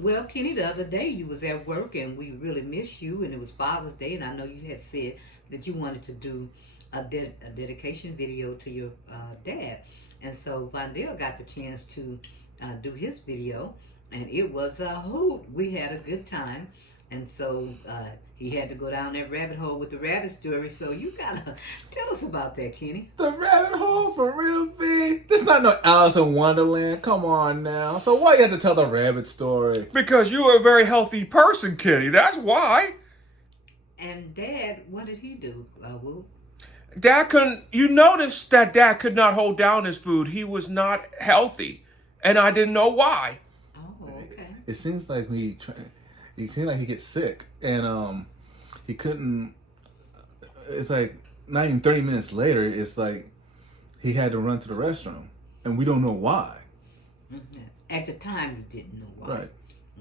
Well, Kenny, the other day you was at work and we really missed you, and it was Father's Day, and I know you had said that you wanted to do a dedication video to your dad, and so Vondell got the chance to do his video, and it was a hoot. We had a good time, and so he had to go down that rabbit hole with the rabbit story. So you gotta tell us about that, Kenny. The rabbit hole for real, big. This not no Alice in Wonderland. Come on now. So why you have to tell the rabbit story? Because you are a very healthy person, Kitty. That's why. And Dad, what did he do? Woo? Dad couldn't. You noticed that Dad could not hold down his food. He was not healthy, and I didn't know why. Oh, okay. It seems like he seems like he gets sick, and he couldn't. It's like not even 30 minutes later. It's like he had to run to the restroom, and we don't know why. Mhm. At the time, you didn't know why. Right.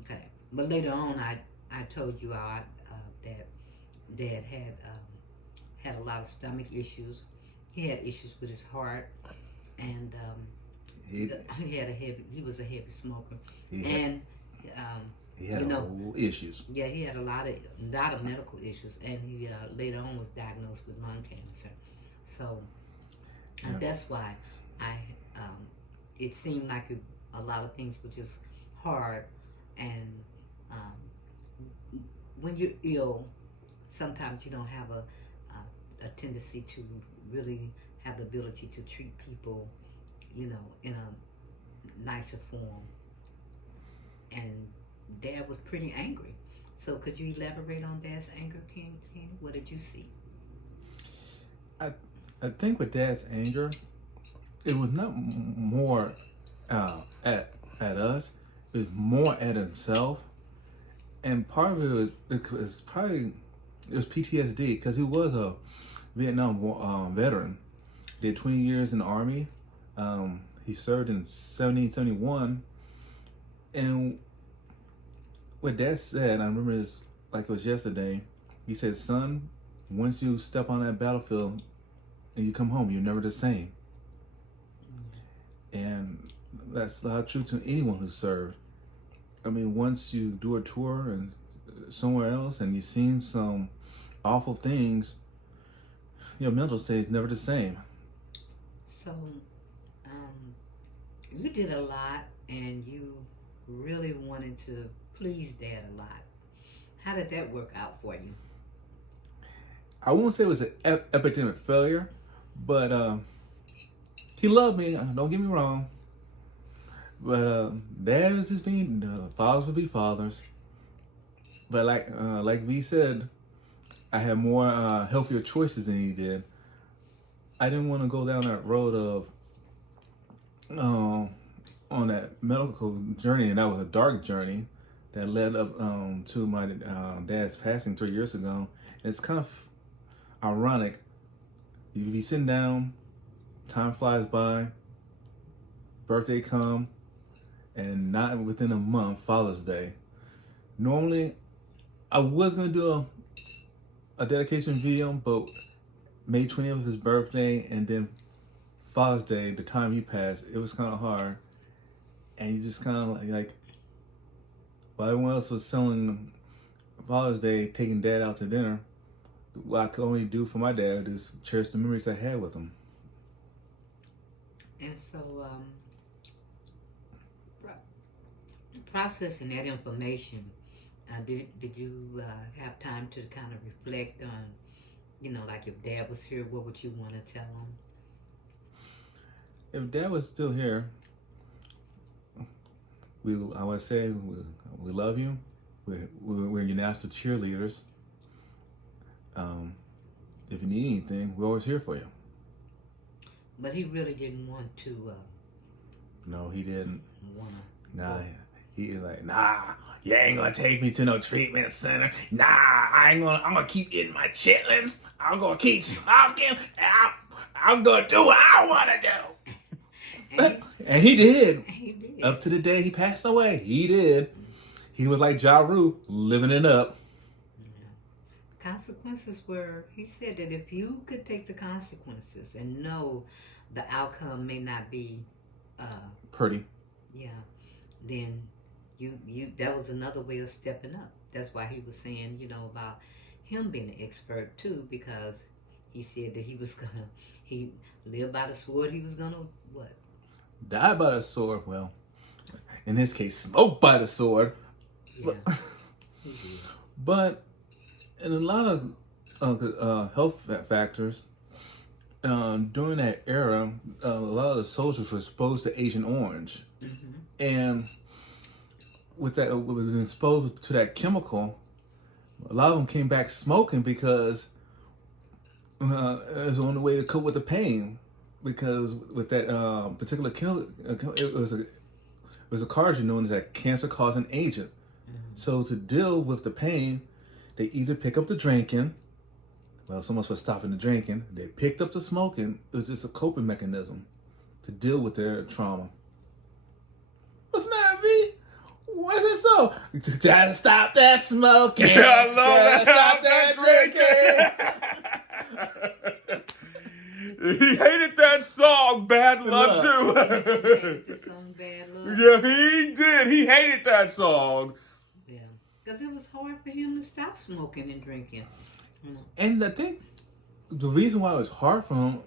Okay. But later on, I told you that Dad had a lot of stomach issues. He had issues with his heart, and He he was a heavy smoker, he had, and um, he had you know, whole issues. yeah, he had a lot of medical issues, and he later on was diagnosed with lung cancer. So Yeah. that's why I it seemed like a lot of things were just hard, and when you're ill, sometimes you don't have a tendency to really have the ability to treat people, in a nicer form. And Dad was pretty angry. So could you elaborate on Dad's anger, King? What did you see? I think with Dad's anger, it was not more at us. It was more at himself, and part of it was PTSD because he was a Vietnam veteran. Did 20 years in the army. He served in 1771, and what Dad said, I remember this like it was yesterday. He said, "Son, once you step on that battlefield and you come home, you're never the same." And that's not true to anyone who served. I mean, once you do a tour and somewhere else and you've seen some awful things, your mental state is never the same. So, um, you did a lot, and you really wanted to please Dad a lot. How did that work out for you? I won't say it was an epidemic failure, but he loved me. Don't get me wrong. But Dad was just being fathers would be fathers. But like V said, I had more healthier choices than he did. I didn't want to go down that road of on that medical journey, and that was a dark journey that led up to my dad's passing 3 years ago. It's kind of ironic. You be sitting down, time flies by, birthday come, and not within a month, Father's Day. Normally, I was gonna do a dedication video, but May 20th was his birthday, and then Father's Day, the time he passed, it was kind of hard. And you just kind of like, while everyone else was selling Father's Day, taking Dad out to dinner, what I could only do for my dad is cherish the memories I had with him. And so, processing that information, did you have time to kind of reflect on, like if Dad was here, what would you want to tell him? If Dad was still here, I would say we love you. We're your national cheerleaders. If you need anything, we're always here for you. But he really didn't want to. No, he didn't. Wanna. Nah, he is like, nah, you ain't gonna take me to no treatment center. Nah, I'm gonna keep eating my chitlins. I'm gonna keep smoking. I'm gonna do what I wanna do. And he did. He did. Up to the day he passed away, he did. He was like Ja Rule, living it up. Consequences were, he said that if you could take the consequences and know the outcome may not be Pretty. yeah, then that was another way of stepping up. That's why he was saying, about him being an expert too, because he said that he lived by the sword. He was gonna what? Die by the sword. Well, in his case, smoke by the sword. Yeah, he did. But in a lot of health factors, during that era, a lot of the soldiers were exposed to Agent Orange, and with that, was exposed to that chemical. A lot of them came back smoking because it was the only way to cope with the pain. Because with that particular kill, it was a carcinogen known as a cancer-causing agent. So to deal with the pain, they either pick up the drinking. Well, so much for stopping the drinking. They picked up the smoking. It was just a coping mechanism to deal with their trauma. What's the matter, V? Why is it so? Gotta stop that smoking. Yeah, I love Gotta that. stop that drinking. He hated that song, Bad Luck, too. The song Bad Luck. Yeah, he did. He hated that song. Yeah, because it was hard for him to stop smoking and drinking. And I think the reason why it was hard for him,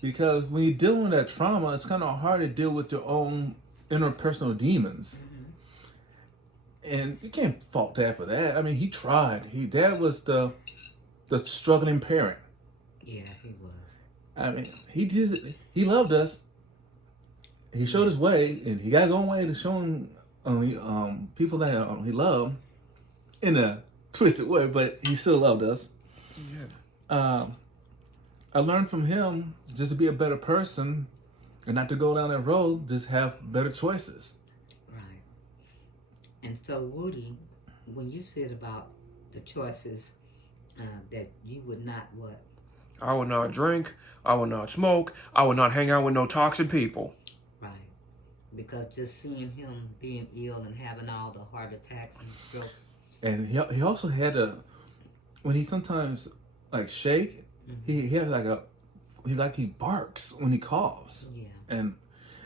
because when you're dealing with that trauma, it's kind of hard to deal with your own interpersonal demons. And you can't fault Dad for that. I mean, he tried. Dad was the struggling parent. Yeah, he was. I mean, he did it. He loved us. He showed his way, and he got his own way to show people that he loved in a twisted way, but he still loved us. Yeah. I learned from him just to be a better person and not to go down that road, just have better choices. Right. And so, Woody, when you said about the choices that you would not what? I would not drink. I would not smoke. I would not hang out with no toxic people. Right. Because just seeing him being ill and having all the heart attacks and strokes. And he also had when he sometimes like shake, he had he barks when he coughs. Yeah. And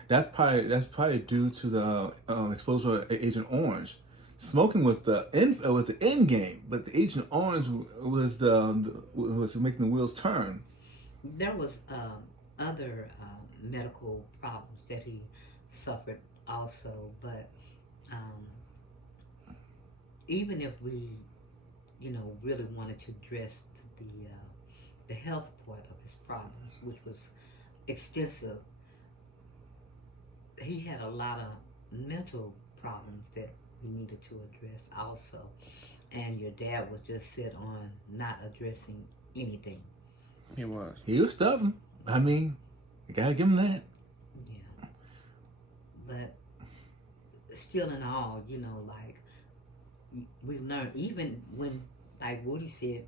that's probably due to the exposure of Agent Orange. Smoking was the end game, but the Agent Orange was was making the wheels turn. There was other medical problems that he suffered also, but even if we, really wanted to address the health part of his problems, which was extensive, he had a lot of mental problems that we needed to address also. And your dad was just set on not addressing anything. He was. He was stubborn. I mean, you gotta give him that. Yeah. But still in all, like, we learned, even when, like Woody said,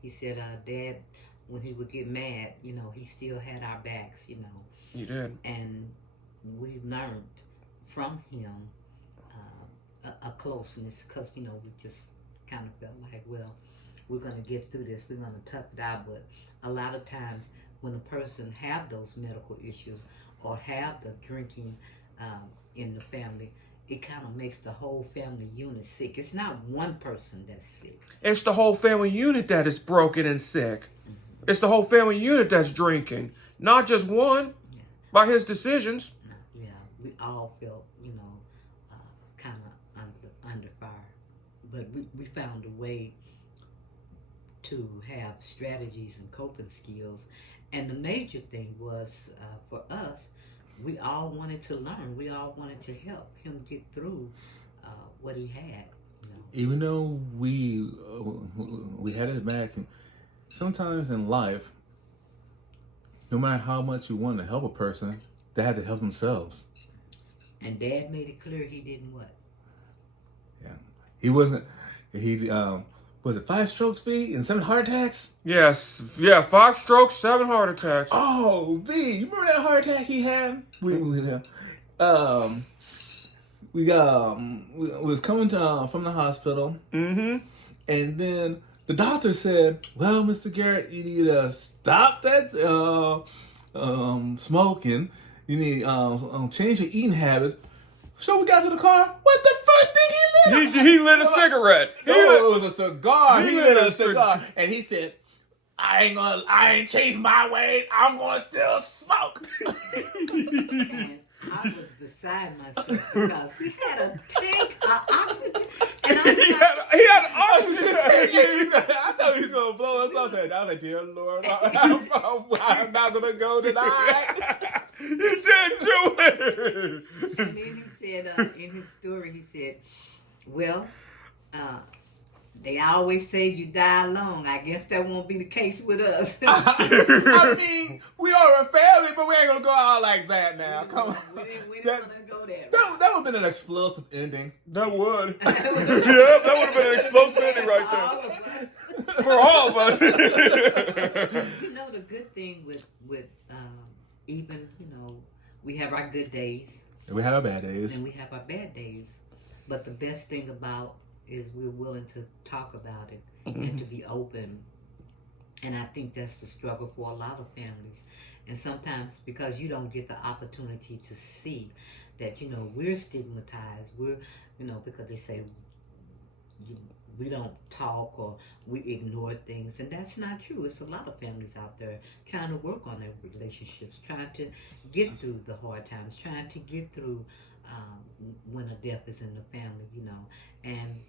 he said, Dad, when he would get mad, he still had our backs, He did. And we learned from him a closeness, because, we just kind of felt like, well, we're going to get through this, we're going to tough it out. But a lot of times when a person have those medical issues or have the drinking in the family, it kind of makes the whole family unit sick. It's not one person that's sick. It's the whole family unit that is broken and sick. It's the whole family unit that's drinking. Not just one by his decisions. Yeah, we all felt, kind of under fire. But we found a way to have strategies and coping skills. And the major thing was, for us, we all wanted to learn. We all wanted to help him get through what he had. Even though we had it back, sometimes in life, no matter how much you want to help a person, they had to help themselves. And Dad made it clear he didn't what? Yeah, he wasn't. He was it 5 strokes, V, and 7 heart attacks? Yes. Yeah, 5 strokes, 7 heart attacks. Oh, V, you remember that heart attack he had? We was coming from the hospital. Mm-hmm. And then the doctor said, well, Mr. Garrett, you need to stop that smoking. You need change your eating habits. So we got to the car. What the fuck? first thing he lit. He lit a cigarette. No, it was a cigar. He lit a cigar, cigar. and he said, I ain't chasing my ways. I'm gonna still smoke. And I was beside myself because he had a tank of oxygen, and I was like, He had oxygen tank. I thought he was gonna blow us up. I was like, dear Lord, I'm not gonna go tonight. He didn't do it. and then he said in his story, he said, well, they always say you die alone. I guess that won't be the case with us. I mean, we are a family, but we ain't gonna go out like that now. Come on. We didn't gonna go there. That would have been an explosive ending. That would. Yeah, that would have been an explosive ending right there. For all of us. You know, the good thing with even, we have our good days We had our bad days. and we have our bad days. But the best thing about is we're willing to talk about it and to be open. And I think that's the struggle for a lot of families. And sometimes because you don't get the opportunity to see that, we're stigmatized. We're, because they say we don't talk or we ignore things. And that's not true. It's a lot of families out there trying to work on their relationships, trying to get through the hard times, trying to get through when a death is in the family, And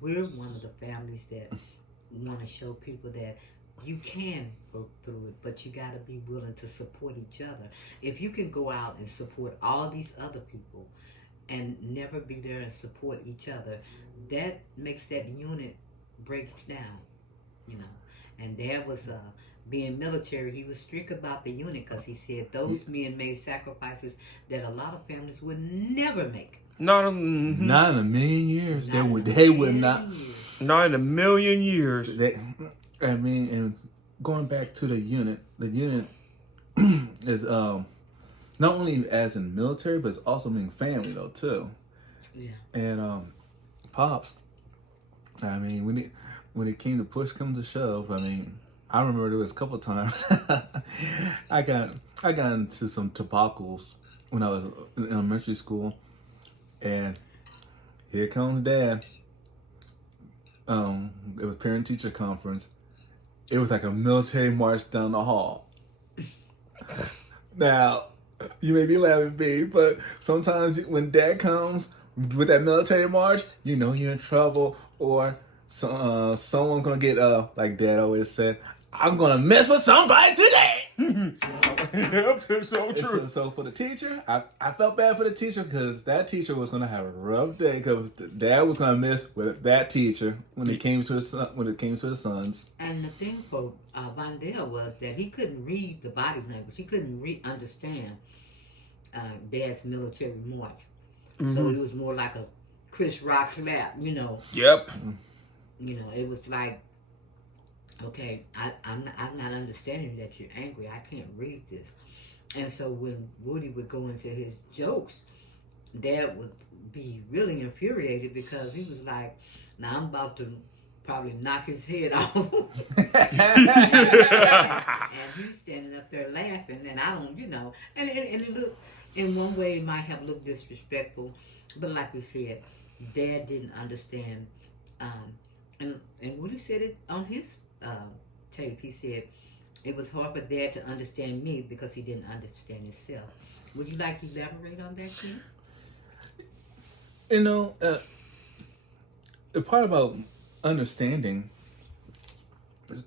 we're one of the families that want to show people that you can go through it, but you got to be willing to support each other. If you can go out and support all these other people and never be there and support each other, that makes that unit breaks down, And Dad was being military. He was strict about the unit because he said those men made sacrifices that a lot of families would never make. Not in a million years. They would not. Not in a million years. And going back to the unit is not only as in military, but it's also mean family though too. Yeah. And Pops, when it came to push comes to shove, I remember there was a couple of times I got into some tobacco's when I was in elementary school. And here comes Dad. It was parent-teacher conference. It was like a military march down the hall. Now, you may be laughing, babe, but sometimes when Dad comes with that military march, you're in trouble, or someone's gonna get like Dad always said, I'm gonna mess with somebody today. Yep, it's so true. So for the teacher, I felt bad for the teacher because that teacher was gonna have a rough day because Dad was gonna mess with that teacher when it came to his sons. And the thing for Vondell was that he couldn't read the body language. He couldn't understand Dad's military march. So it was more like a Chris Rock slap, Yep. It was like, okay, I'm not understanding that you're angry. I can't read this. And so when Woody would go into his jokes, Dad would be really infuriated because he was like, now I'm about to probably knock his head off. And he's standing up there laughing, and I don't, and it looked, in one way it might have looked disrespectful, but like we said, Dad didn't understand. And Woody said it on his tape. He said it was hard for Dad to understand me because he didn't understand himself. Would you like to elaborate on that, Ken? The part about understanding,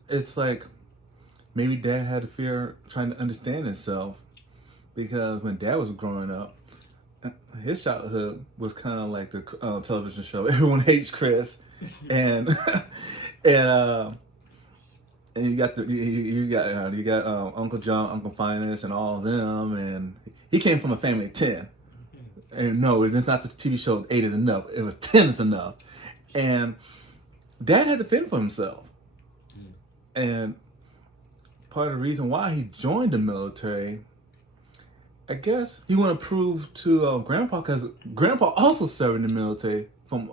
it's like maybe Dad had a fear trying to understand himself because when Dad was growing up, his childhood was kind of like the television show Everyone Hates Chris, and you got Uncle John, Uncle Finest, and all of them, and he came from a family of 10. And no, it's not the TV show 8 is enough. It was 10 is enough, and Dad had to fend for himself. And part of the reason why he joined the military, I guess he wanted to prove to Grandpa, because Grandpa also served in the military from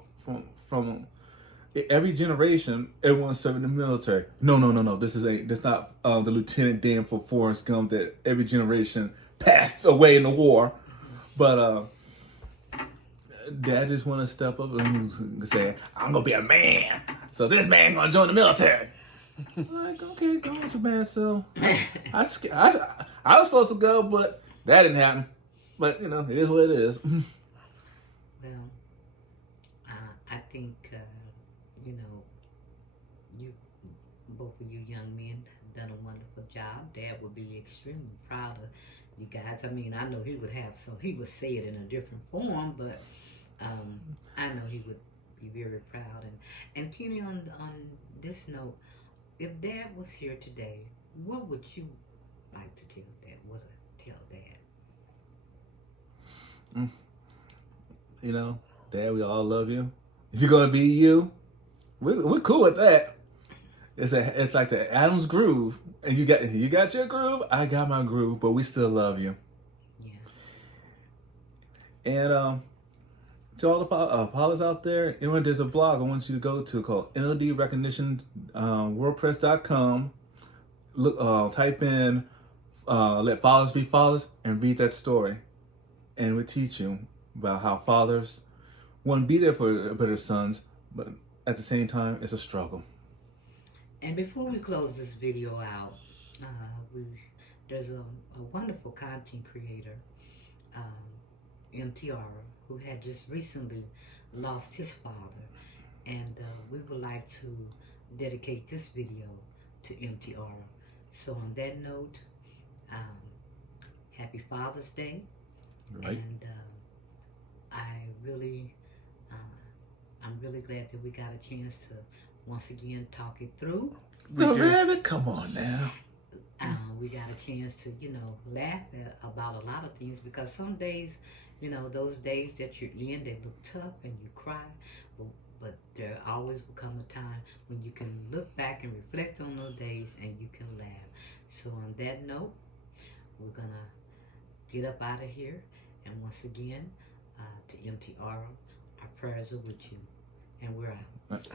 every generation. Everyone served in the military. No. This not the Lieutenant Dan for Forrest Gump that every generation passed away in the war. But Dad just want to step up and say, I'm going to be a man. So this man going to join the military. I'm like, okay, go with your man. So I was supposed to go, but that didn't happen. But, it is what it is. Well, I think, you, both of you young men have done a wonderful job. Dad would be extremely proud of you guys. I mean, I know he would say it in a different form, but I know he would be very proud. And Kenny, on this note, if Dad was here today, what would you like to tell Dad? What to tell Dad? Dad, we all love you. You're gonna be you. We're cool with that. It's like the Adam's groove, and you got your groove. I got my groove, but we still love you. Yeah. And to all the pilots out there, there's a blog I want you to go to called NLD Recognition WordPress.com. Look, type in "Let Fathers Be Fathers" and read that story, and we teach you about how fathers want to be there for their sons, but at the same time, it's a struggle. And before we close this video out, there's a wonderful content creator, MTR, who had just recently lost his father, and we would like to dedicate this video to MTR. So on that note, happy Father's Day. Right. And I'm really glad that we got a chance to once again talk it through. Rabbit, come on now. We got a chance to, laugh about a lot of things, because some days, those days that you're in, they look tough and you cry, but there always will come a time when you can look back and reflect on those days and you can laugh. So on that note, we're going to get up out of here. And once again, to MTR, our prayers are with you. And we're out.